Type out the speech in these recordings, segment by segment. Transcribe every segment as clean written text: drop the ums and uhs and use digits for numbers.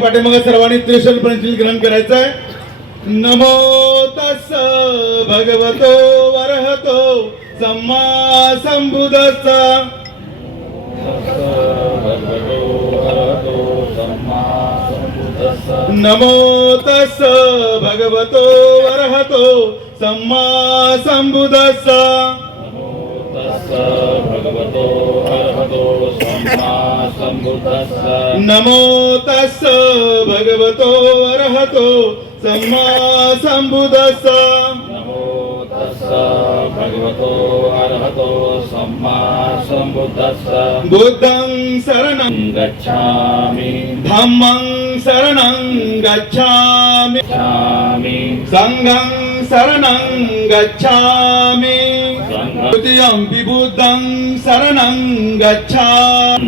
पाठीमागे सर्वांनी त्रिशूल पंचशील ग्रहण करायचं आहे. नमो तस् भगवतो वरहतो सम्मा संबुद्धस्सा. नमो तस् भगवतो वरहतो सम्मा संबुद्धस्सा. भगवतो अरहतो सम्मा संबुद्धस्सा. नमो तस् भगवतो अरहतो सम्मा संबुद्धस्सा. नमो तस्सा भगवतो अरहतो सम्मा संबुद्धस्सा. बुद्धं शरणं गच्छामि धम्मं शरणं गच्छामि संघं शरणं गच्छामि. द्वितीयंपि बुद्धं शरणं गच्छामि.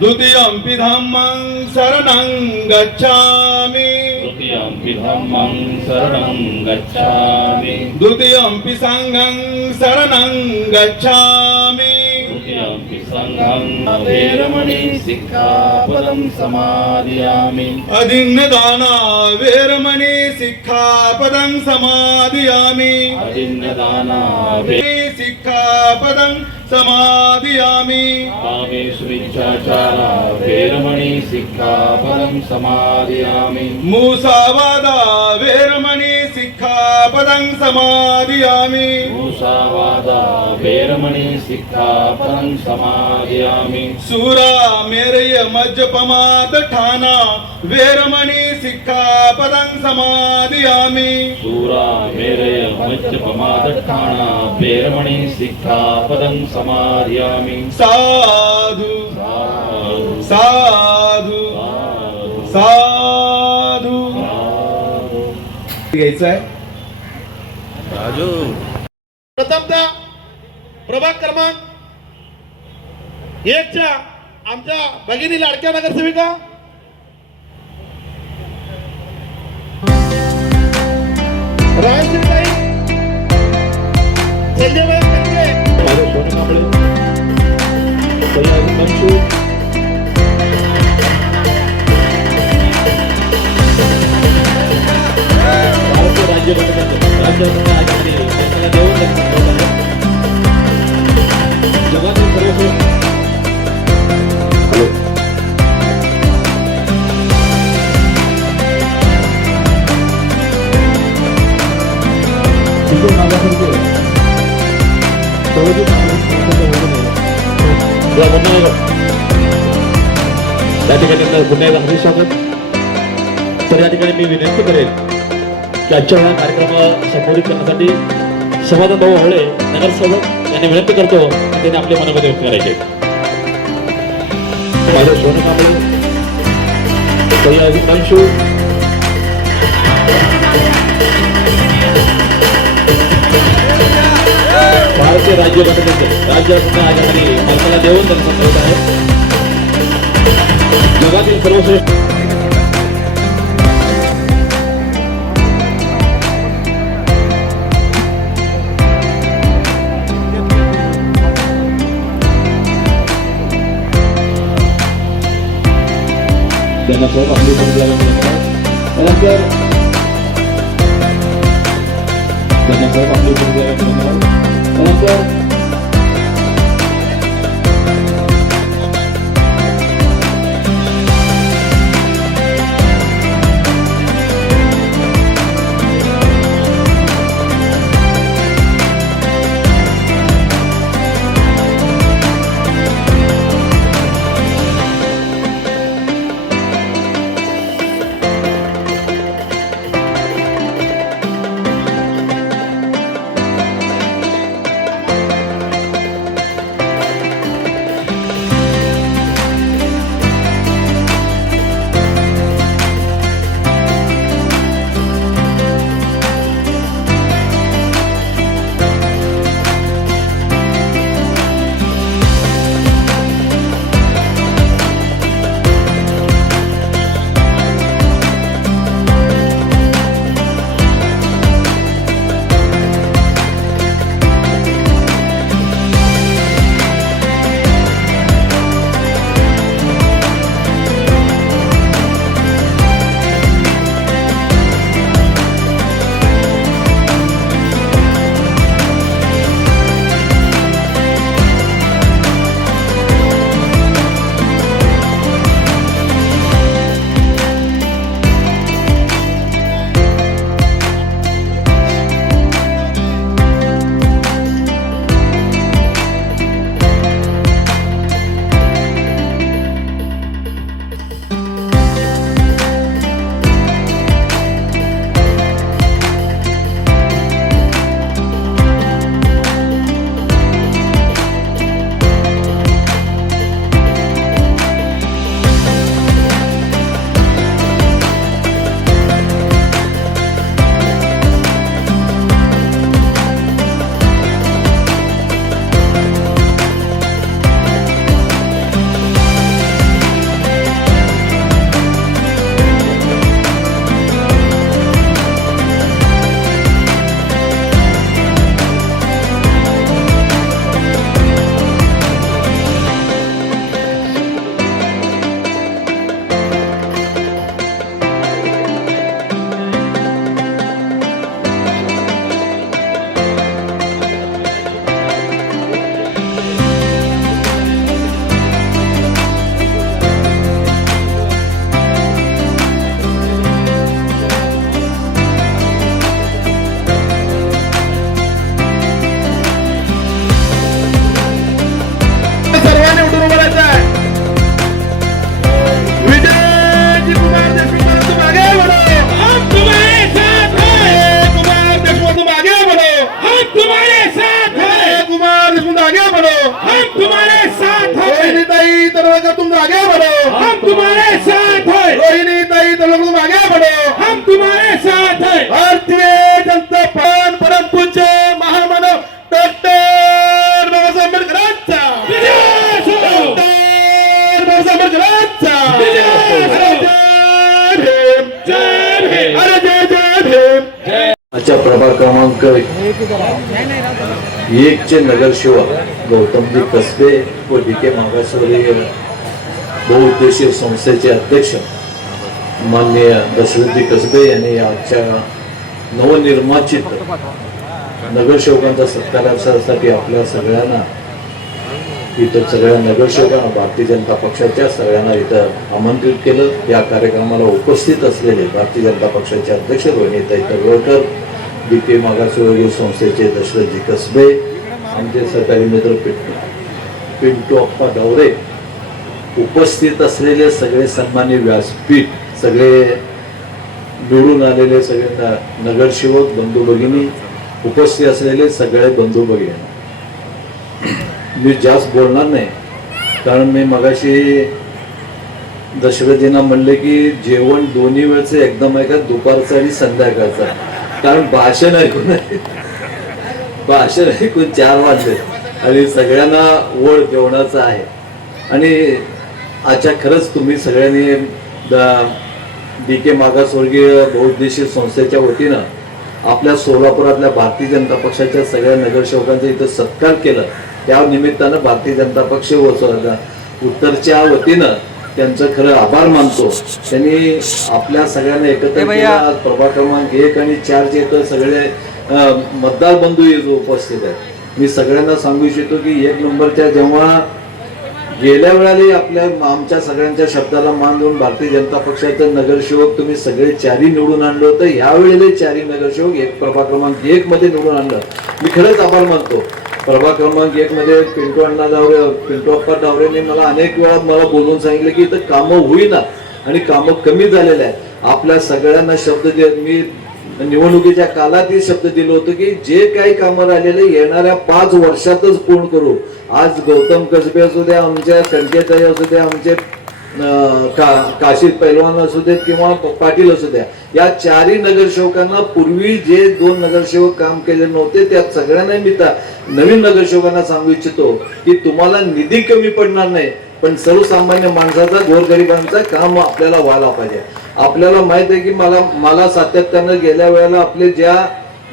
द्वितीयंपि धम्मं शरणं गच्छामि. द्वितीयंपि धम्मं शरणं गच्छामि. द्वितीयंपि संघं शरणं गच्छामि. द्वितीयंपि संघं वेरमणि सिक्खापदं समादयामि. अधिन्नदाना वेरमणि सिक्खापदं समादयामि. अधिन्नदाना सिक्खापदं समादयामि. कामेषुमिच्छाचारा वेरमणि सिक्खापदं समादयामि. मूसावादा वेरमणि सिक्खापदं समादयामि. मूसावादा वेरमणि सिक्खापदं समादयामि. सूरा मेरय मज्जपमाद ठाना वेरमणि सिक्खापदं समादयामि. सूरा मेरे मज्जपमादठाणा वेरमणि सिक्खापदं समादयामि. साधु साधु साधु साधु घ्यायचं आहे. राजू प्रथमतः प्रभाग क्रमांक 1 च्या आमच्या भगिनी लाडक्या नगरसेविका रायसिंगबाई संजयबाई पेंडे, सोनू कांबळे, सयाजी मनसूर, भारतीय राज्य राज्यामध्ये आघाडी देशाला देऊन जगातील सर्वश्रेष्ठ या ठिकाणी पुन्हा एकदा हार्दिक स्वागत. तर या ठिकाणी मी विनंती करेन की आजच्या या कार्यक्रम संबोधित करण्यासाठी समाधान भाऊ होळे नगरसेवक यांनी विनंती करतो त्यांनी आपल्या मनामध्ये व्यक्त करायचे. माझे सोनू कांबळे, सयाजी मनसूर, भारतीय राज्य राज्यात आघाडी कल्पना देऊन त्यांचा संबंध आहे. जगातील सर्वश्रेष्ठ त्यांना सर्व आपली त्यानंतर त्यांना सर्व आपली त्यानंतर आजच्या प्रभाग क्रमांक 1 चे नगरसेवक गौतमजी कसबे व DK मागासवर्गीय बहुउद्देशीय संस्थेचे अध्यक्ष माननीय दशरथजी कसबे यांनी आजच्या नवनिर्वाचित नगरसेवकांचा सत्कारासाठी आपल्या सगळ्यांना इथं सगळ्या नगरसेवकांना भारतीय जनता पक्षाच्या सगळ्यांना इथं आमंत्रित केलं। या कार्यक्रमाला उपस्थित असलेले भारतीय जनता पक्षाचे अध्यक्ष रोहिणीताई तळवळकर, DK मागासवर्गीय संस्थेचे दशरथजी कसबे, आमचे सहकारी मित्र पिंटू अप्पा डवरे, उपस्थित असलेले सगळे सन्मान्य व्यासपीठ, सगळे निवडून आलेले सगळे नगरसेवक बंधू भगिनी, उपस्थित असलेले सगळे बंधू भगिनी, मी जास्त बोलणार नाही कारण मी मगाशी दशरथजींना म्हणले की जेवण दोन्ही वेळचं एकदम आहे का, दुपारचं आणि संध्याकाळचं, कारण भाषण ऐकून 4 वाजले आणि सगळ्यांना ओढ जेवणाचं आहे। आणि आजच्या खरंच तुम्ही सगळ्यांनी DK मागासवर्गीय बहुउद्देशीय संस्थेच्या वतीनं आपल्या सोलापुरातल्या भारतीय जनता पक्षाच्या सगळ्या नगरसेवकांचा इथं सत्कार केला। त्या निमित्तानं भारतीय जनता पक्ष व उत्तरच्या वतीनं त्यांचं खरं आभार मानतो। त्यांनी आपल्या सगळ्यांना एकत्र केलं। प्रभाग क्रमांक 1 आणि 4 चे इथं सगळे मतदार बंधू उपस्थित आहेत। मी सगळ्यांना सांगू इच्छितो की 1 नंबरच्या जेव्हा गेल्या वेळेला आमच्या सगळ्यांच्या शब्दाला मान देऊन भारतीय जनता पक्षाचं नगरसेवक तुम्ही सगळे 4 निवडून आणलं होतं, यावेळेला 4 नगरसेवक प्रभाग क्रमांक 1 मध्ये निवडून आणलं। मी खरंच आभार मानतो। प्रभाग क्रमांक 1 मध्ये पिंटू अप्पा डावरेंनी मला अनेक वेळा बोलून सांगितलं की इथं कामं होईना आणि कामं कमी झालेलं आहे। आपल्या सगळ्यांना शब्द देत मी निवडणुकीच्या काळातही शब्द दिलं होतं की जे काही कामं राहिलेले येणाऱ्या 5 वर्षातच पूर्ण करू। आज गौतम कसबे असू द्या, आमच्या संकेताई असू द्या, आमचे काशीद पैलवान असू देत किंवा पाटील असू द्या, या 4 नगरसेवकांना पूर्वी जे 2 नगरसेवक काम केले नव्हते त्या सगळ्यांना मी नवीन नगरसेवकांना सांगू इच्छितो की तुम्हाला निधी कमी पडणार नाही, पण सर्वसामान्य माणसाचा, गोरगरिबांचा काम आपल्याला व्हायला पाहिजे। आपल्याला माहित आहे की मला सातत्यानं गेल्या वेळेला आपले ज्या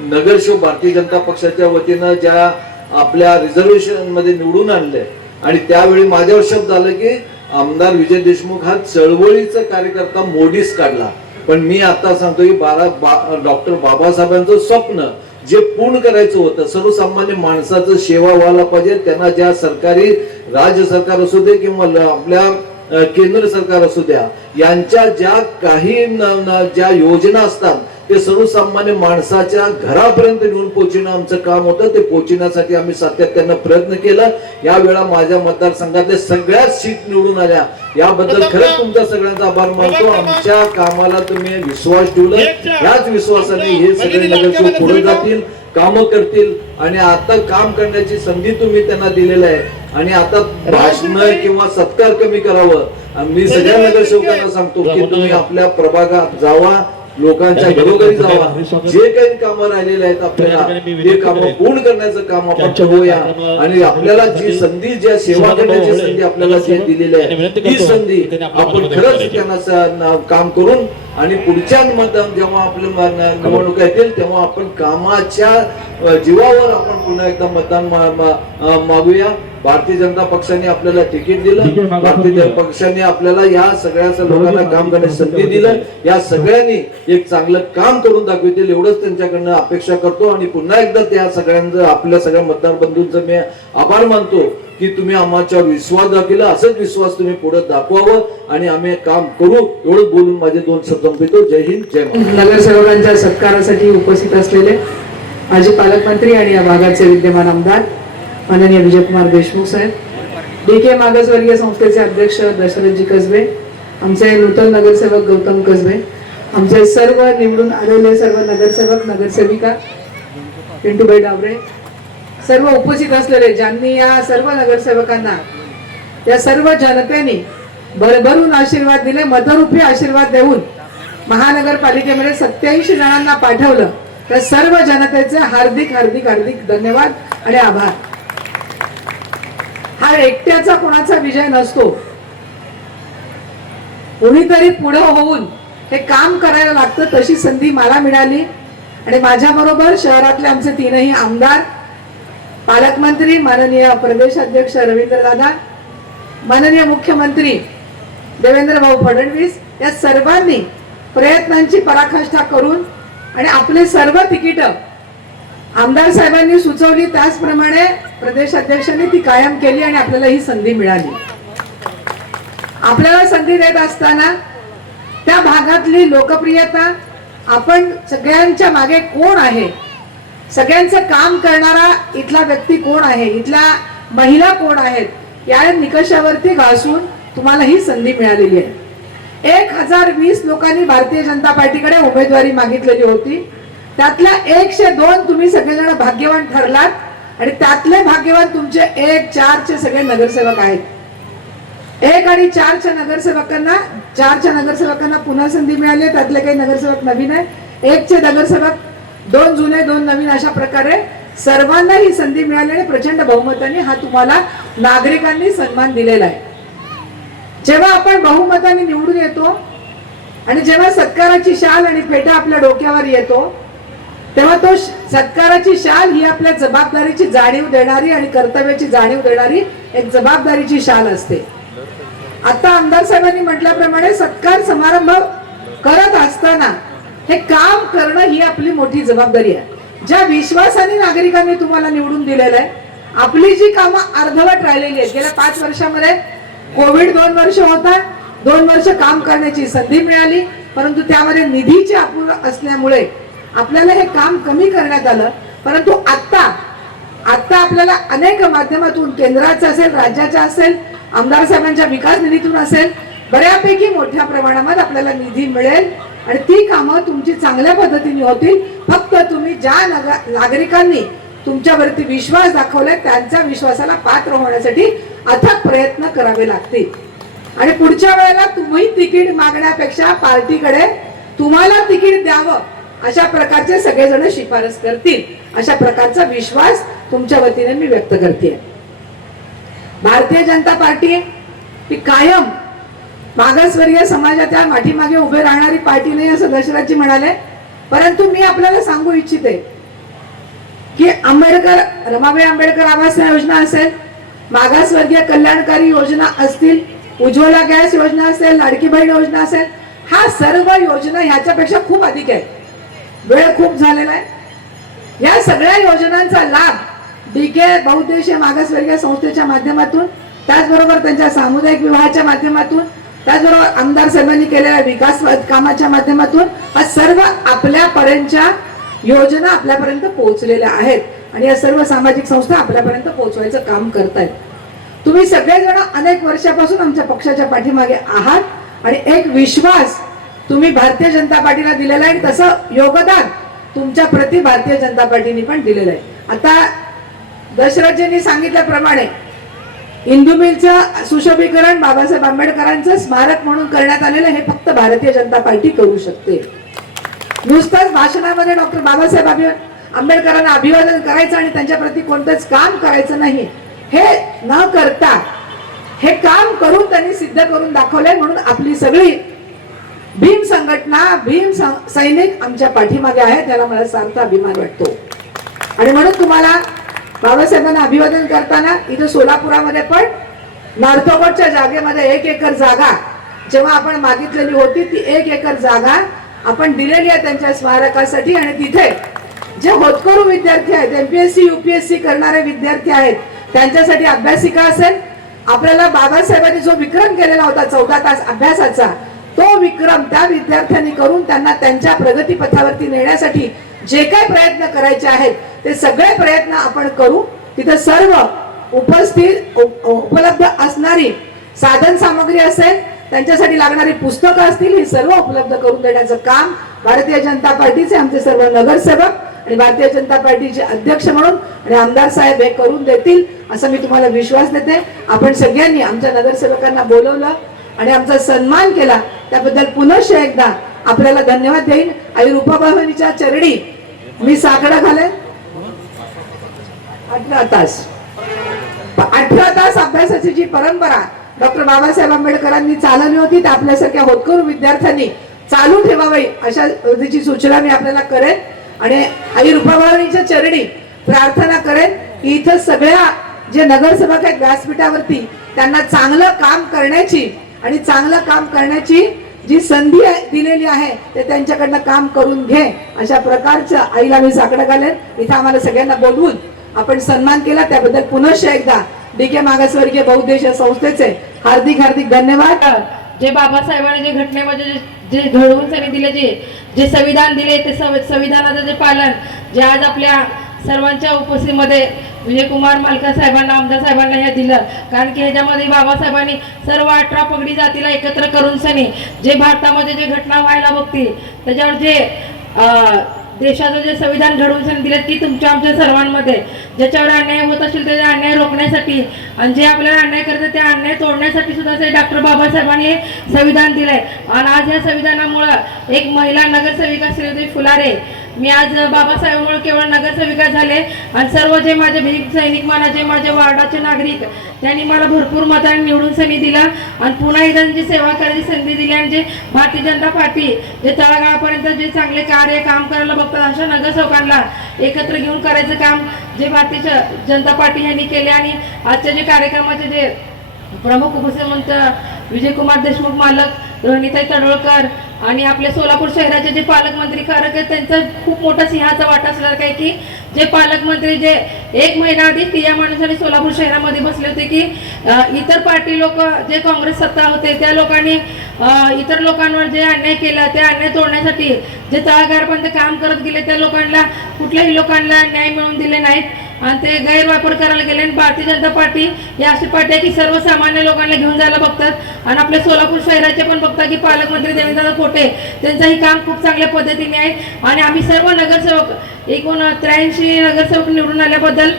नगरसेवक भारतीय जनता पक्षाच्या वतीनं ज्या आपल्या रिझर्वेशन मध्ये निवडून आणले आणि त्यावेळी माझ्यावर शब्द झालं की आमदार विजय देशमुख हा चळवळीचा कार्यकर्ता मोडीच काढला, पण मी आता सांगतो की डॉक्टर बाबासाहेबांचं स्वप्न जे पूर्ण करायचं होतं, सर्वसामान्य माणसाचं सेवा व्हायला पाहिजे, त्यांना ज्या सरकारी राज्य सरकार असू दे किंवा आपल्या केंद्र सरकार असू द्या, यांच्या ज्या काही ज्या योजना असतात ते सर्वसामान्य माणसाच्या घरापर्यंत नेऊन पोहोचणं आमचं काम होतं। ते पोहोचण्यासाठी आम्ही सातत्यानं प्रयत्न केला। या वेळा माझ्या मतदारसंघातल्या सगळ्याच सीट निवडून आल्या, याबद्दल खरंच तुमचा सगळ्यांचा आभार मानतो। आमच्या कामाला तुम्ही विश्वास ठेवला, याच विश्वासाने हे सगळे नगरसेवक पुढे जातील, कामं करतील आणि आता काम करण्याची संधी तुम्ही त्यांना दिलेली आहे। आणि आता भाषण किंवा सत्कार कमी करावं। मी सगळ्या नगरसेवकांना सांगतो की तुम्ही आपल्या प्रभागात जावा, लोकांच्या घरोघरी जावा, जे काही कामं राहिलेले आहेत आपल्याला ते कामं पूर्ण करण्याचं काम आपण करूया। आणि आपल्याला जी संधी, ज्या सेवा करण्याची संधी आपल्याला जे दिलेली आहे ती संधी आपण खरंच त्यांना काम करून आणि पुढच्या मतदान जेव्हा आपल्या निवडणुका येतील तेव्हा आपण कामाच्या जीवावर आपण पुन्हा एकदा मतदान मागूया। भारतीय जनता पक्षाने आपल्याला तिकीट दिलं, भारतीय जनता पक्षाने आपल्याला या सगळ्या लोकांना काम करण्याची संधी दिलं, या सगळ्यांनी एक चांगलं काम करून दाखवतील एवढंच त्यांच्याकडनं अपेक्षा करतो। आणि पुन्हा एकदा त्या सगळ्यांचं, आपल्या सगळ्या मतदार बंधूंचं मी आभार मानतो की तुम्ही आमच्यावर विश्वास दाखवला, असंच विश्वास तुम्ही पुढे दाखवावं आणि आम्ही काम करू। एवढं बोलून माझे 2 शब्द संपवितो। जय हिंद, जय महाराष्ट्र। नगरसेवकांच्या सत्कारासाठी उपस्थित असलेले माजी पालकमंत्री आणि या भागाचे विद्यमान आमदार माननीय विजयकुमार देशमुख साहेब, DK मागासवर्गीय संस्थेचे अध्यक्ष दशरथजी कसबे, आमचे नूतन नगरसेवक गौतम कसबे, आमचे सर्व निवडून आलेले सर्व नगरसेवक नगरसेविका, पिंटूबाई डावरे, सर्व उपस्थित असलेले ज्यांनी या सर्व नगरसेवकांना, या सर्व जनतेने भरभरून आशीर्वाद दिले, मतरूपी आशीर्वाद देऊन महानगरपालिकेमध्ये 87 जणांना पाठवलं, त्या सर्व जनतेचे हार्दिक हार्दिक हार्दिक धन्यवाद आणि आभार। हा एकट्याचा कोणाचा विजय नसतो, कोणीतरी पुढे होऊन हे काम करायला लागतं। तशी संधी मला मिळाली आणि माझ्याबरोबर शहरातले आमचे तीनही आमदार, पालकमंत्री, माननीय प्रदेश अध्यक्ष रवींद्र दादा, माननीय मुख्यमंत्री देवेंद्र भाऊ फडणवीस या सर्वांनी प्रयत्नांची पराकाष्ठा करून आणि आपले सर्व तिकीट आमदार साहेबांनी सुचवली त्याचप्रमाणे प्रदेश अध्यक्षांनी ती कायम केली आणि आपल्याला ही संधी मिळाली. आपल्याला संधी देत असताना त्या भागातली लोकप्रियता, आपण सगळ्यांच्या मागे कोण आहे, सगळ्यांचं काम करणारा इथला व्यक्ती कोण आहे, इथल्या महिला कोण आहेत, या निकषावरती घासून तुम्हाला ही संधी मिळालेली आहे. 1020 लोकांनी भारतीय जनता पार्टीकडे उमेदवारी मागितलेली होती. त्यातल्या 102 तुम्ही सगळेजण भाग्यवान ठरलात आणि त्यातले भाग्यवान तुमचे 1-4 चे सगळे नगरसेवक आहेत. 1 आणि 4च्या नगरसेवकांना पुन्हा संधी मिळाली. त्यातले काही नगरसेवक नवीन आहे, 1चे नगरसेवक 2 जुने 2 नवीन, अशा प्रकारे सर्वांना ही संधी मिळाली आणि प्रचंड बहुमताने हा तुम्हाला नागरिकांनी सन्मान दिलेला आहे. जेव्हा आपण बहुमताने निवडून येतो आणि जेव्हा सत्काराची शाल आणि फेटा आपल्या डोक्यावर येतो, तेव्हा तो सत्काराची शाल ही आपल्या जबाबदारीची जाणीव देणारी आणि कर्तव्याची जाणीव देणारी एक जबाबदारीची शाल असते. आता आमदार साहेबांनी म्हटल्याप्रमाणे सत्कार समारंभ करत असताना हे काम करणं ही आपली मोठी जबाबदारी आहे. ज्या विश्वासाने नागरिकांनी तुम्हाला निवडून दिलेलं आहे, आपली जी कामं अर्धवट राहिलेली आहेत, गेल्या 5 वर्षामध्ये कोविड 2 वर्ष होता, 2 वर्ष काम करण्याची संधी मिळाली, परंतु त्यामध्ये निधीचे अपुर असल्यामुळे आपल्याला हे काम कमी करण्यात आलं. परंतु आता आपल्याला अनेक माध्यमातून, केंद्राचं असेल, राज्याच्या असेल, आमदार साहेबांच्या विकास निधीतून असेल, बऱ्यापैकी मोठ्या प्रमाणात आपल्याला निधी मिळेल आणि ती कामं तुमची चांगल्या पद्धतीने होतील. फक्त तुम्ही ज्या नागरिकांनी तुमच्यावरती विश्वास दाखवलाय त्यांच्या विश्वासाला पात्र होण्यासाठी अथक प्रयत्न करावे लागतील. आणि पुढच्या वेळेला तुम्ही तिकीट मागण्यापेक्षा पार्टीकडे तुम्हाला तिकीट द्यावं अशा प्रकारचे सगळेजण शिफारस करतील, अशा प्रकारचा विश्वास तुमच्या वतीने मी व्यक्त करते. भारतीय जनता पार्टी ही कायम मागासवर्गीय समाजाच्या पाठीमागे उभे राहणारी पार्टी नाही असं दशरथजी म्हणाले. परंतु मी आपल्याला सांगू इच्छिते की रमाबाई आंबेडकर आवास योजना असेल, मागासवर्गीय कल्याणकारी योजना असतील, उज्ज्वला गॅस योजना असेल, लाडकी बहीण योजना असेल, हा सर्व योजना ह्याच्यापेक्षा खूप अधिक आहे. वेळ खूप झालेला आहे. या सगळ्या योजनांचा लाभ DK बहुउद्देशीय मागासवर्गीय संस्थेच्या माध्यमातून, त्याचबरोबर त्यांच्या सामुदायिक विवाहाच्या माध्यमातून, त्याचबरोबर आमदार साहेबांनी केलेल्या विकास कामाच्या माध्यमातून हा सर्व आपल्यापर्यंतच्या योजना आपल्यापर्यंत पोहोचलेल्या आहेत आणि या सर्व सामाजिक संस्था आपल्यापर्यंत पोहोचवायचं काम करतायत. तुम्ही सगळेजण अनेक वर्षापासून आमच्या पक्षाच्या पाठीमागे आहात आणि एक विश्वास तुम्ही भारतीय जनता पार्टीला दिलेला आहे. तसं योगदान तुमच्या प्रति भारतीय जनता पार्टीने पण दिलेलं आहे. आता दशरथजींनी सांगितल्याप्रमाणे इंदू मिलचं सुशोभीकरण बाबासाहेब आंबेडकरांचं स्मारक म्हणून करण्यात आलेलं हे फक्त भारतीय जनता पार्टी करू शकते. नुसतंच भाषणामध्ये डॉक्टर बाबासाहेब आंबेडकरांना अभिवादन करायचं आणि त्यांच्या प्रती कोणतंच काम करायचं नाही, हे न करता हे काम करून त्यांनी सिद्ध करून दाखवलंय. म्हणून आपली सगळी भीम संघटना, भीम सैनिक आमच्या पाठीमागे आहेत, त्याला मला सार्थ अभिमान वाटतो. आणि म्हणून तुम्हाला बाबासाहेबांना अभिवादन करताना इथं सोलापुरामध्ये पण नार्थोगडच्या जागेमध्ये 1 एकर जागा जेव्हा आपण मागितलेली होती, ती 1 एकर जागा आपण दिलेली आहे त्यांच्या स्मारकासाठी. आणि तिथे जे होतकरू विद्यार्थी आहेत, MPSC UPSC करणारे विद्यार्थी आहेत, त्यांच्यासाठी अभ्यासिका असेल. आपल्याला बाबासाहेबांनी जो विक्रम केलेला होता 14 तास अभ्यासाचा, तो विक्रम त्या विद्यार्थ्यांनी करून त्यांना त्यांच्या प्रगतीपथावरती नेण्यासाठी जे काही प्रयत्न करायचे आहेत ते सगळे प्रयत्न आपण करू. तिथे सर्व उपलब्ध असणारी साधन सामग्री असेल, त्यांच्यासाठी लागणारी पुस्तकं असतील, ही सर्व उपलब्ध करून देण्याचं काम भारतीय जनता पार्टीचे आमचे सर्व नगरसेवक आणि भारतीय जनता पार्टीचे अध्यक्ष म्हणून आणि आमदार साहेब हे करून देतील असं मी तुम्हाला विश्वास देते. आपण सगळ्यांनी आमच्या नगरसेवकांना बोलवलं आणि आमचा सन्मान केला, त्याबद्दल पुनश्च एकदा आपल्याला धन्यवाद देईन. आई रूपाबाईंच्या चरणी मी साकडा घालेन. 18 तास अभ्यासाची जी परंपरा डॉक्टर बाबासाहेब आंबेडकरांनी चालवली होती, त्या आपल्यासारख्या होतकरू विद्यार्थ्यांनी चालू ठेवावी अशा पद्धतीची सूचना मी आपल्याला करेन. आणि आई रूपाबाईंच्या चरणी प्रार्थना करेन की इथं सगळ्या जे नगरसेवक आहेत व्यासपीठावरती त्यांना चांगलं काम करण्याची आणि चांगलं काम करण्याची जी संधी दिलेली आहे ते त्यांच्याकडनं काम करून घे अशा प्रकारचं आईला मी साकडं घालेन. इथं आम्हाला सगळ्यांना बोलवून आपण सन्मान केला त्याबद्दल पुनश्च एकदा डीके मागासवर्गीय बहुउद्देशीय संस्थेचे हार्दिक हार्दिक धन्यवाद. जे बाबासाहेबांनी जे घटनेमध्ये जे घडवून दिले जे संविधान दिले ते संविधानाचं जे पालन जे आज आपल्या सर्वांच्या उपस्थितीमध्ये विजयकुमार मालका साहेबांना आमदार साहेबांना हे दिलं. कारण की ह्याच्यामध्ये बाबासाहेबांनी सर्व 18 पगडी जातीला एकत्र करून सनी जे भारतामध्ये जे घटना व्हायला बघतील त्याच्यावर जे देशाचं जे संविधान घडवून सनी दिलं की तुमच्या आमच्या सर्वांमध्ये ज्याच्यावर अन्याय होत असेल त्याचा अन्याय रोखण्यासाठी आणि जे आपल्याला अन्याय करतात त्या अन्याय तोडण्यासाठी सुद्धा ते डॉक्टर बाबासाहेबांनी हे संविधान दिलंय. आणि आज या संविधानामुळं एक महिला नगरसेविका श्रीमती फुलारे मी आज बाबासाहेबांमुळे केवळ नगरसेविका झाले आणि सर्व जे माझे भीम सैनिक जे माझे वार्डाचे नागरिक त्यांनी मला भरपूर मतांनी निवडून संधी दिला आणि पुन्हा एकदा जी सेवा करायची संधी दिली आणि जे भारतीय जनता पार्टी जे तळागाळापर्यंत जे चांगले कार्य काम करायला बघतात अशा नगरसेवकांना एकत्र घेऊन करायचं काम जे भारतीय जनता पार्टी यांनी केले. आणि आजच्या जे कार्यक्रमाचे जे प्रमुख उपस्थित विजयकुमार देशमुख मालक रोहिणीताई तडवळकर आणि आपले सोलापूर शहराचे जे पालकमंत्री कारक आहेत त्यांचा खूप मोठा सिंहाचा वाटा असणार काय की जे पालकमंत्री जे 1 महिना आधी या माणसाने सोलापूर शहरामध्ये बसले होते की इतर पार्टी लोक जे काँग्रेस सत्ता होते त्या लोकांनी इतर लोकांवर जे अन्याय केला ते अन्याय तोडण्यासाठी जे तळागाळापर्यंत काम करत गेले त्या लोकांना कुठल्याही लोकांना न्याय मिळवून दिले नाहीत आणि ते गैरवापर करायला गेले. आणि भारतीय जनता पार्टी ही अशी पार्टी आहे की सर्वसामान्य लोकांना घेऊन जायला बघतात आणि आपल्या सोलापूर शहराचे पण बघतात की पालकमंत्री देवेंद्र खोटे त्यांचंही काम खूप चांगल्या पद्धतीने आहे. आणि आम्ही सर्व नगरसेवक एकूण 83 नगरसेवक निवडून आल्याबद्दल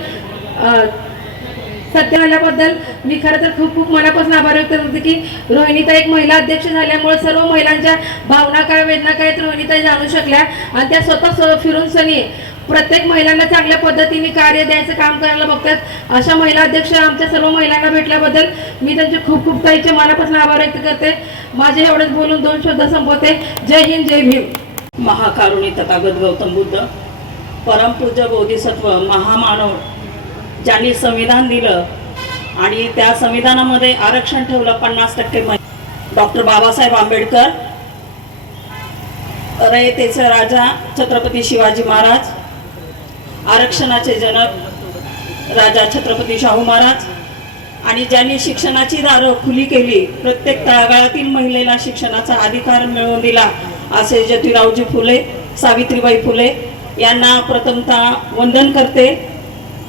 सत्य आल्याबद्दल मी खरं तर खूप खूप मनापासून आभार व्यक्त करते की रोहिणीताई एक महिला अध्यक्ष झाल्यामुळे सर्व महिलांच्या भावना काय वेदना काय रोहिणीताई जाणू शकल्या आणि त्या स्वतः फिरून सनी प्रत्येक महिलांना चांगल्या पद्धतीने कार्य द्यायचं काम करायला बघतात. अशा महिला अध्यक्ष आमच्या सर्व महिलांना भेटल्याबद्दल मी त्यांचे खूप खूप ताईचे मनापासून आभार व्यक्त करते. माझे एवढेच बोलून 2 शब्द संपवते. जय हिंद जय भीम. महाकारुणी तथागत गौतम बुद्ध परमपूज्य बोधिसत्व महामानव ज्यांनी संविधान दिलं आणि त्या संविधानामध्ये आरक्षण ठेवलं 50% डॉक्टर बाबासाहेब आंबेडकर, रयतेचे राजा छत्रपती शिवाजी महाराज, आरक्षणाचे जनक राजा छत्रपती शाहू महाराज आणि ज्यांनी शिक्षणाची दारं खुली केली प्रत्येक तळागाळातील महिलेला शिक्षणाचा अधिकार मिळवून दिला असे ज्योतिरावजी फुले सावित्रीबाई फुले यांना प्रथमतः वंदन करते.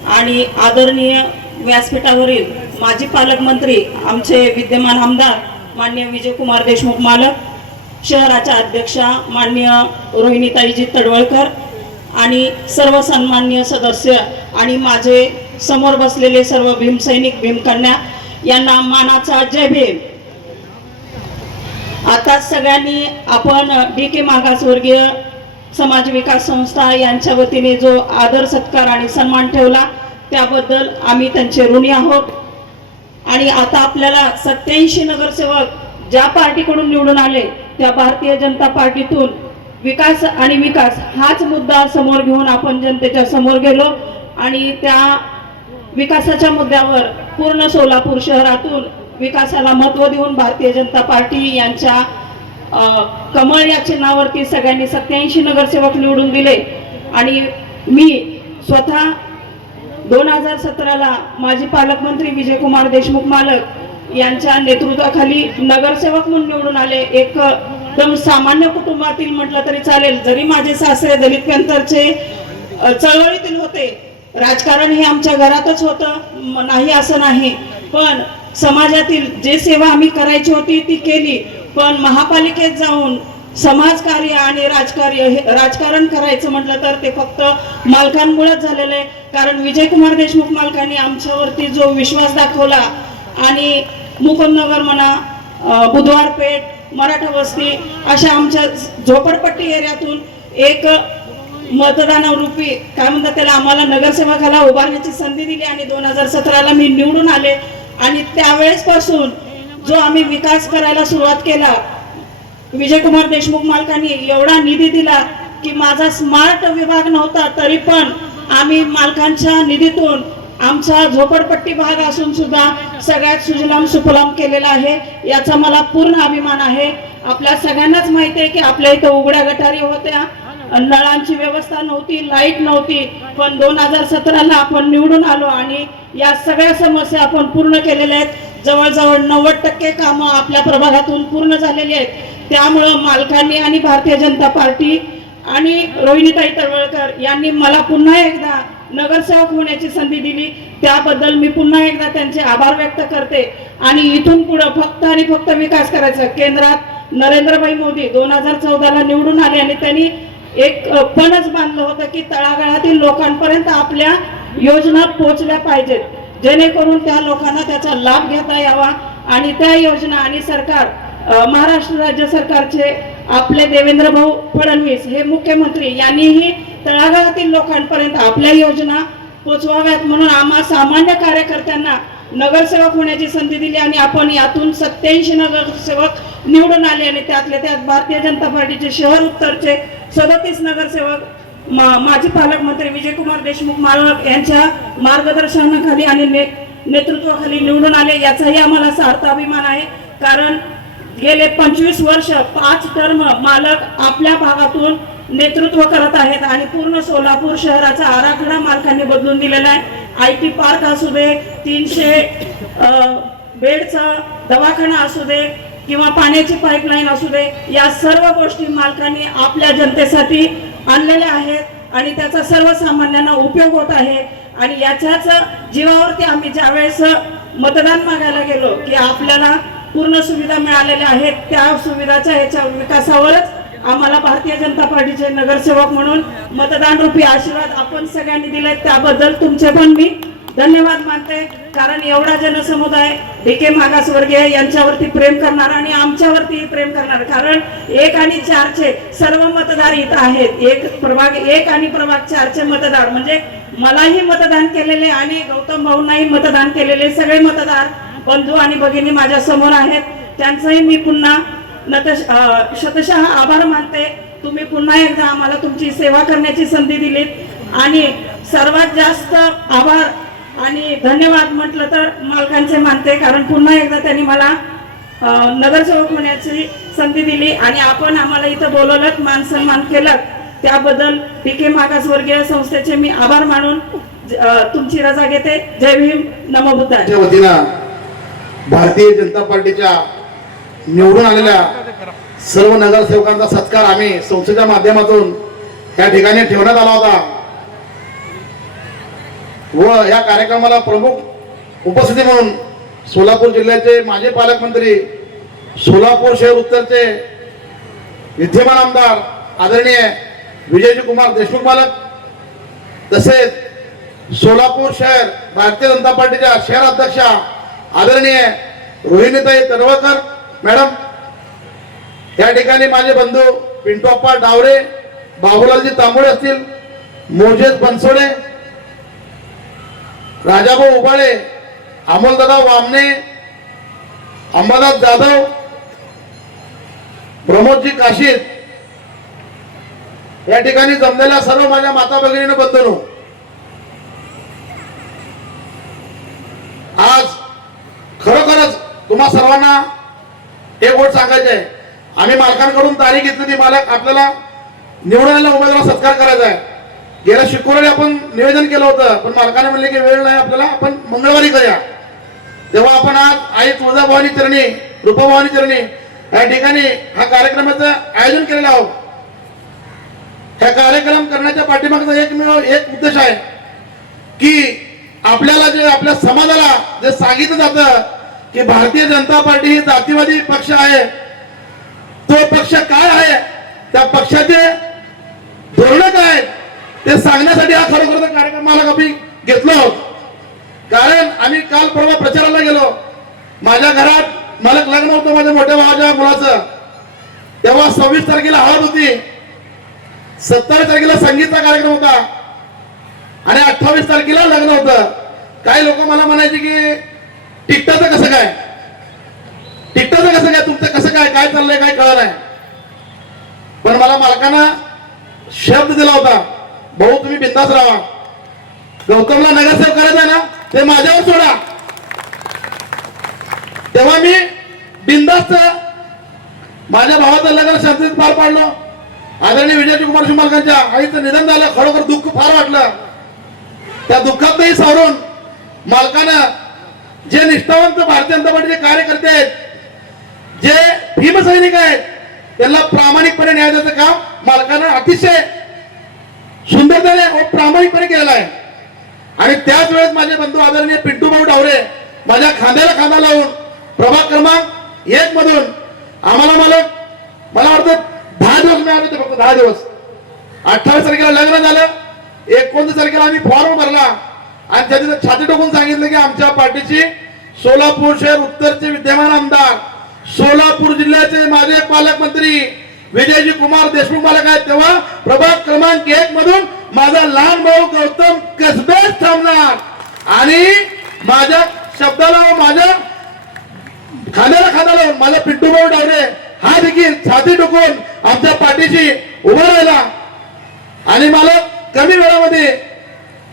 आणि आदरणीय व्यासपीठावरील माजी पालकमंत्री आमचे विद्यमान आमदार माननीय विजयकुमार देशमुख मालक, शहराच्या अध्यक्षा माननीय रोहिणीताईजी तडवळकर आणि सर्व सन्माननीय सदस्य आणि माझे समोर बसलेले सर्व भीमसैनिक भीमकन्या यांना मानाचा जय भीम. आता सगळ्यांनी आपण डीके मागासवर्गीय समाज विकास संस्था यांच्या वतीने जो आदर सत्कार आणि सन्मान ठेवला त्याबद्दल आम्ही त्यांचे ऋणी आहोत. आणि आता आपल्याला 87 नगरसेवक ज्या पार्टीकडून निवडून आले त्या भारतीय जनता पार्टीतून विकास आणि विकास हाच मुद्दा समोर घेऊन आपण जनतेच्या समोर गेलो आणि त्या विकासाच्या मुद्द्यावर पूर्ण सोलापूर शहरातून विकासाला महत्त्व देऊन भारतीय जनता पार्टी यांच्या कमळ या चिन्हावरती सगळ्यांनी 87 नगरसेवक निवडून दिले. आणि मी स्वतः 2017ला माजी पालकमंत्री विजयकुमार देशमुख मालक यांच्या नेतृत्वाखाली नगरसेवक म्हणून निवडून आले. एकदम सामान्य कुटुंबातील म्हटलं तरी चालेल, जरी माझे सासरे दलित पॅंथरचे चळवळीतील होते, राजकारण हे आमच्या घरातच होतं नाही असं नाही, पण समाजातील जे सेवा आम्ही करायची होती ती केली. पण महापालिकेत जाऊन समाजकार्य आणि राजकारण करायचं म्हटलं तर ते फक्त मालकांमुळेच झालेलं आहे. कारण विजयकुमार देशमुख मालकांनी आमच्यावरती जो विश्वास दाखवला आणि मुकुंदनगर म्हणा, बुधवार पेठ, मराठा वस्ती अशा आमच्या झोपडपट्टी एरियातून एक मतदानारूपी काय म्हणतात त्याला आम्हाला नगरसेवकाला उभारण्याची संधी दिली आणि 2017ला मी निवडून आले. आणि त्यावेळेसपासून जो आम्ही विकास करायला सुरुवात केला, विजयकुमार देशमुख मालकांनी एवढा निधी दिला की माझा स्मार्ट विभाग नव्हता तरी पण आम्ही मालकांच्या निधीतून आमचा झोपडपट्टी भाग असून सुद्धा सगळ्यात सुजलाम सुफलाम केलेला आहे, याचा मला पूर्ण अभिमान आहे. आपल्या सगळ्यांनाच माहिती आहे की आपल्या इथं उघड्या गटारी होत्या, नळांची व्यवस्था नव्हती, लाईट नव्हती, पण 2017ला आपण निवडून आलो आणि या सगळ्या समस्या आपण पूर्ण केलेल्या आहेत. जवळजवळ 90% कामं आपल्या प्रभागातून पूर्ण झालेली आहेत. त्यामुळं मालकांनी आणि भारतीय जनता पार्टी आणि रोहिणीताई तळवळकर यांनी मला पुन्हा एकदा नगरसेवक होण्याची संधी दिली, त्याबद्दल मी पुन्हा एकदा त्यांचे आभार व्यक्त करते. आणि इथून पुढे फक्त आणि फक्त विकास करायचा. केंद्रात नरेंद्रभाई मोदी 2014ला निवडून आले आणि त्यांनी एक पणच बांधलं होतं की तळागाळातील लोकांपर्यंत आपल्या योजना पोहोचल्या पाहिजेत, जेणेकरून त्या लोकांना त्याचा लाभ घेता यावा. आणि त्या योजना आणि सरकार महाराष्ट्र राज्य सरकारचे आपले देवेंद्र भाऊ फडणवीस हे मुख्यमंत्री यांनीही तळागाळातील लोकांपर्यंत आपल्या योजना पोचवाव्यात म्हणून आम्हा सामान्य कार्यकर्त्यांना नगरसेवक होण्याची संधी दिली आणि आपण यातून 87 नगरसेवक निवडून आले आणि त्यातल्या त्यात भारतीय जनता पार्टीचे शहर उत्तरचे 37 नगरसेवक माजी पालकमंत्री विजयकुमार देशमुख मालक यांच्या मार्गदर्शनाखाली आणि नेतृत्वाखाली निवडून आले. याचाही आम्हाला सार्थ अभिमान आहे, कारण गेले 25 वर्ष 5 टर्म मालक आपल्या भागातून नेतृत्व करत आहेत आणि पूर्ण सोलापूर शहराचा आराखडा मालकांनी बदलून दिलेला आहे. IT पार्क असू दे, 300 बेडचा दवाखाना असू दे किंवा पाण्याची पाईपलाईन असू दे, या सर्व गोष्टी मालकांनी आपल्या जनतेसाठी आणलेल्या आहेत आणि त्याचा सर्वसामान्यांना उपयोग होत आहे. आणि याच्याच जीवावरती आम्ही ज्यावेळेस मतदान मागायला गेलो की आपल्याला पूर्ण सुविधा मिळालेल्या आहेत, त्या सुविधाच्या ह्याच्या विकासावरच आम्हाला भारतीय जनता पार्टीचे नगरसेवक म्हणून मतदान रूपी आशीर्वाद आपण सगळ्यांनी दिले, त्याबद्दल तुमचे पण मी धन्यवाद मानते. कारण एवढा जनसमुदाय DK मागासवर्गीय यांच्यावरती प्रेम करणार आणि आमच्यावरती प्रेम करणार, कारण 1 आणि 4चे सर्व मतदार इथं आहेत. प्रभाग 1 आणि प्रभाग 4चे मतदार म्हणजे मलाही मतदान केलेले आणि गौतम भाऊंनाही मतदान केलेले सगळे मतदार बंधू आणि भगिनी माझ्या समोर आहेत. त्यांचाही मी पुन्हा शतशः आभार मानते. तुम्ही पुन्हा एकदा आम्हाला तुमची सेवा करण्याची संधी दिलीत आणि सर्वात जास्त आभार आणि धन्यवाद म्हटलं तर मालकांचे मानते, कारण पुन्हा एकदा त्यांनी मला नगरसेवक होण्याची संधी दिली आणि आपण आम्हाला इथं बोलवलं, मान सन्मान केलं, त्याबद्दल DK मागासवर्गीय संस्थेचे मी आभार मानून तुमची रजा घेते. जय भीम, नमो बुद्धाय. वतीनं भारतीय जनता पार्टीच्या निवडून आलेल्या सर्व नगरसेवकांचा सत्कार आम्ही संस्थेच्या माध्यमातून या ठिकाणी ठेवण्यात आला होता व या कार्यक्रमाला प्रमुख उपस्थिती म्हणून सोलापूर जिल्ह्याचे माजी पालकमंत्री, सोलापूर शहर उत्तरचे विद्यमान आमदार आदरणीय विजयजी कुमार देशमुख मालक, तसेच सोलापूर शहर भारतीय जनता पार्टीच्या शहर अध्यक्षा आदरणीय रोहिणीताई तळवळकर मॅडम, या ठिकाणी माझे बंधू पिंटोप्पा डावरे, बाबूलालजी तांबोळे असतील, मोजेश बनसोडे, राजाभाऊ उबाळे, अमोलदादा वामने, अंबादास जाधव, प्रमोदजी काशीद, या ठिकाणी जमलेल्या सर्व माझ्या माता भगिनींनो बंधूंनो, आज खरोखरच तुम्हा सर्वांना एक गोष्ट सांगायची आहे. आम्ही मालकांकडून तारीख घेतली होती, मालक आपल्याला निवडून आलेल्या उमेदवाराला सत्कार करायचा आहे. गेल्या शुक्रवारी आपण निवेदन केलं होतं, पण मालकाने म्हणले की वेळ नाही आपल्याला, आपण मंगळवारी करूया. तेव्हा आपण आज आई तुळजाभवानी चरणी, रूपाभवानी चरणी या ठिकाणी हा कार्यक्रमाचं आयोजन केलेलं आहोत. हा कार्यक्रम करण्याच्या पाठीमागचा एक उद्देश आहे की आपल्याला जे आपल्या समाजाला जे सांगितलं जातं की भारतीय जनता पार्टी ही जातीवादी पक्ष आहे, तो पक्ष काय आहे, त्या पक्षाचे धोरण काय ते सांगण्यासाठी हा खरोखर कार्यक्रमाला आम्ही घेतलो आहोत. कारण आम्ही काल परवा प्रचाराला गेलो, माझ्या घरात मालक लग्न होतं माझ्या मोठ्या भावाच्या मुलाचं, तेव्हा 26 तारखेला हळद होती, 27 तारखेला संगीतचा कार्यक्रम होता आणि 28 तारखेला लग्न होतं. काही लोक मला म्हणायचे की तिकटाचं कसं काय, तिकटाचं कसं काय, तुमचं कसं काय, काय चाललंय काय कळलं नाही. पण मला मालकानं शब्द दिला होता, भाऊ तुम्ही बिंदास राहा, गौतमला नगरसेवक करायचं आहे ना ते माझ्यावर सोडा. तेव्हा मी बिंदास्त माझ्या भावाचं लग्न शांततेत पार पाडलं. आदरणीय विजय कुमार शिवमालकांच्या आईचं निधन झालं, खरोखर दुःख फार वाटलं. त्या दुःखातही सावरून मालकानं जे निष्ठावंत भारतीय जनता पार्टीचे कार्यकर्ते आहेत, जे भीमसैनिक आहेत, त्यांना प्रामाणिकपणे न्याय द्यायचं काम मालकानं अतिशय सुंदरतेने व प्रामाणिकपणे केलेलं आहे. आणि त्याच वेळेस माझे बंधू आदरणीय पिंटू भाऊ डावरे माझ्या खांद्याला खांदा लावून प्रभाग क्रमांक 1 मधून आम्हाला मला वाटतं 10 दिवस मिळाले होते, फक्त 10 दिवस. 28 तारखेला लग्न झालं, 29 तारखेला आम्ही फॉर्म भरला आणि त्या छाती टोकून सांगितलं की आमच्या पार्टीची सोलापूर शहर उत्तरचे विद्यमान आमदार, सोलापूर जिल्ह्याचे माझे पालकमंत्री विजयजी कुमार देशमुख मालक आहेत. तेव्हा प्रभाग क्रमांक 1 मधून माझा लहान भाऊ गौतम कसबेच थांबणार आणि माझ्या शब्दाला माझ्या खांद्याला खांदा लावून माझा पिंटू भाऊ डावरे हा देखील छाती टोकून आमच्या पाठीशी उभा राहिला. आणि मला कमी वेळामध्ये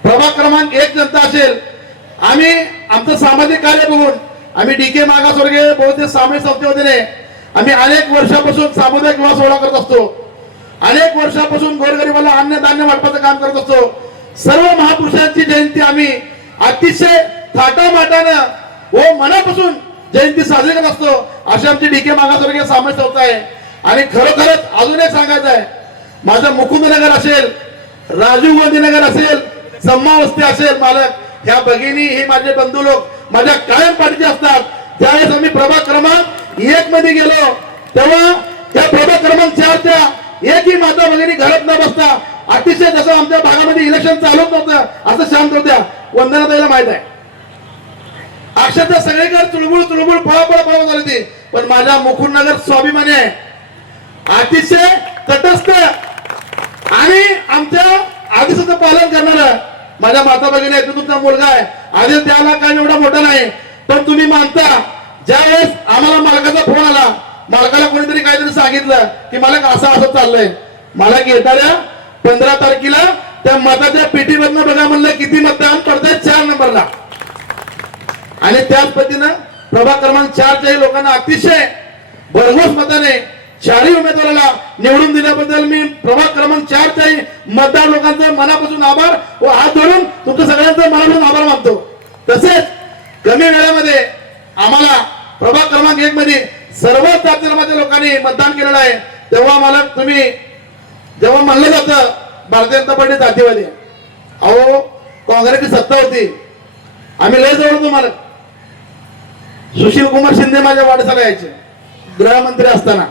प्रभाग क्रमांक 1 जनता असेल, आम्ही आमचं सामाजिक कार्य बघून आम्ही डीके मागासवर्गीय बौद्ध सामाजिक संस्थेमध्ये आम्ही अनेक वर्षापासून सामुदायिक विवाह सोहळा करत असतो. अनेक वर्षापासून गोरगरिबाला अन्न धान्य वाटपाचं काम करत असतो. सर्व महापुरुषांची जयंती आम्ही अतिशय थाटामाटानं व मनापासून जयंती साजरी करत असतो. अशी आमची डीके मागासवर्गीय सामाजिक संस्था आहे. आणि खरोखरच अजून एक सांगायचं आहे, माझं मुकुंदनगर असेल, राजीव गांधी नगर असेल, जम्मा वस्ती असेल, मालक ह्या भगिनी हे माझे बंधू लोक माझ्या कायम पाठीचे असतात. ज्यावेळेस आम्ही प्रभाग क्रमांक 1 मध्ये गेलो तेव्हा त्या प्रभाग क्रमांक 4च्या एकही माता भगिनी घरात न बसता अतिशय जसं आमच्या भागामध्ये इलेक्शन चालू नव्हतं असं शांत होत्या. वंदना ताईला माहित आहे, अक्षरशः सगळीकडे चुळबुळ पळापळ झाली ती. पण माझ्या मुकुंदनगर स्वाभिमानी आहे, अतिशय तटस्थ आणि आमच्या आदेशाचं पालन करणारा माझ्या माता भगिनी आहे. तुमचा मुलगा आहे, आदेश द्यायला काही एवढा मोठा नाही, पण तुम्ही मानता. ज्यावेळेस आम्हाला मालकाचा फोन आला, मालकाला कोणीतरी काहीतरी सांगितलं की मला असं चाललंय, मला येणाऱ्या 15 तारखेला त्या मताच्या पेटीमधनं बघा म्हणलं किती मतदान पडतंय 4 नंबरला. आणि त्याच पद्धतीनं प्रभाग क्रमांक 4च्याही लोकांना अतिशय भरघोस मताने 4ही उमेदवाराला निवडून दिल्याबद्दल मी प्रभाग क्रमांक 4च्याही मतदार लोकांचं मनापासून आभार व हात जोडून तुमच्या सगळ्यांचं मनापासून आभार मानतो. तसेच कमी वेळामध्ये आम्हाला प्रभाग क्रमांक 1 मध्ये सर्व जाती धर्माच्या लोकांनी मतदान केलेलं आहे. तेव्हा मला तुम्ही जेव्हा म्हणलं जातं भारतीय जनता पार्टी जातीवादी, अहो काँग्रेसची सत्ता होती, आम्ही लय जवळ होतो. मला सुशील कुमार शिंदे माझ्या वाढसाला यायचे गृहमंत्री असताना,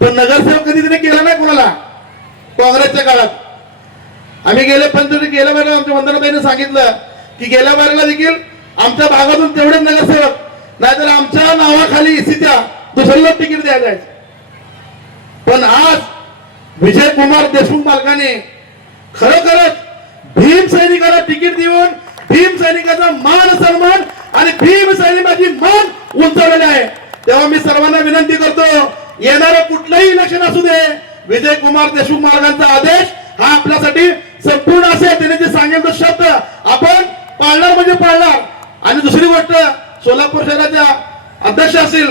पण नगरसेवक कधी तिने केला नाही कोणाला. काँग्रेसच्या काळात आम्ही गेल्या वेळेला आमच्या वंदनाताईने सांगितलं की गेल्या वेळेला देखील आमच्या भागातून तेवढेच नगरसेवक, नाहीतर आमच्या नावाखाली इसीच्या दुसऱ्याला तिकीट द्यायला जायचं. पण आज विजय कुमार देशमुख मालकाने खरोखरच भीम सैनिकाला तिकीट देऊन भीम सैनिकाचा मान सन्मान आणि भीम सैनिकाची मान उंचावलेली आहे. तेव्हा मी सर्वांना विनंती करतो, येणारं कुठलंही इलेक्शन असू दे, विजय कुमार देशमुख मालकांचा आदेश हा आपल्यासाठी संपूर्ण असेल. त्याने जे सांगितलं शब्द आपण पाळणार म्हणजे पाळणार. आणि दुसरी गोष्ट, सोलापूर शहराच्या अध्यक्ष असतील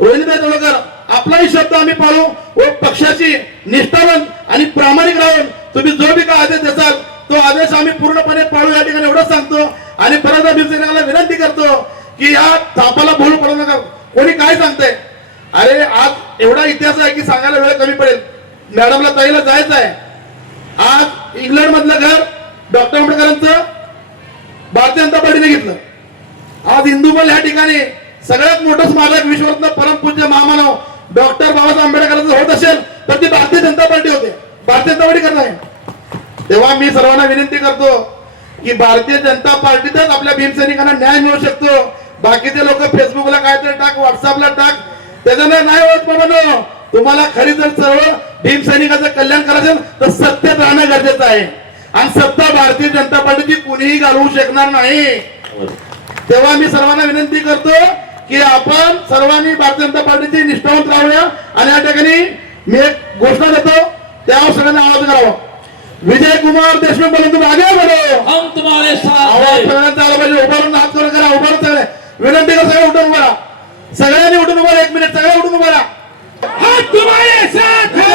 रोहिणीताई तोडकर, आपलाही शब्द आम्ही पाळू व पक्षाची निष्ठावंत आणि प्रामाणिक राहून तुम्ही जो बी काय आदेश द्याल तो आदेश आम्ही पूर्णपणे पाळू. या ठिकाणी एवढंच सांगतो. आणि परत भीमसेनाला विनंती करतो की या थापाला भूल पडू नका. कोणी काय सांगतंय, अरे आज एवढा इतिहास आहे की सांगायला वेळ कमी पडेल. मॅडमला ताईला जायचं आहे. आज इंग्लंड मधलं घर डॉक्टर आंबेडकरांचं भारतीय जनता पार्टीने घेतलं. आज हिंदुबल या ठिकाणी सगळ्यात मोठं स्मारक विश्वरत्न परमपूज्य महामानव डॉक्टर बाबासाहेब आंबेडकरांचं होत असेल तर ती भारतीय जनता पार्टी होते, भारतीय जनता पार्टी करत आहे. तेव्हा मी सर्वांना विनंती करतो की भारतीय जनता पार्टीतच आपल्या भीमसैनिकांना न्याय मिळू शकतो. बाकीचे लोक फेसबुकला काहीतरी टाक, व्हॉट्सअपला टाक, त्याच्याने नाही होत. बाबा तुम्हाला खरी जर सर्व भीमसैनिकाचं कल्याण करायचं तर सत्तेत राहणं गरजेचं आहे. आणि सत्ता भारतीय जनता पार्टीची कुणीही घालवू शकणार नाही. तेव्हा मी सर्वांना विनंती करतो की आपण सर्वांनी भारतीय जनता पार्टीची निष्ठावंत राहूया. आणि या ठिकाणी मी एक घोषणा देतो त्यावर सगळ्यांनी आवाज करावा. विजय कुमार देशमुख बोलून तुम्ही आगे बढो. हम तुम्हारे साथ आवाज हैं. सगळ्यांचा आला पाहिजे. उभारून हात करून करा. उभारून सगळे विनंती करा. सगळे उठून उभा राहा. सगळ्यांनी उठून उभा राहा. 1 मिनिट सगळे उठून उभा राहा. हम तुम्हारे साथ हैं.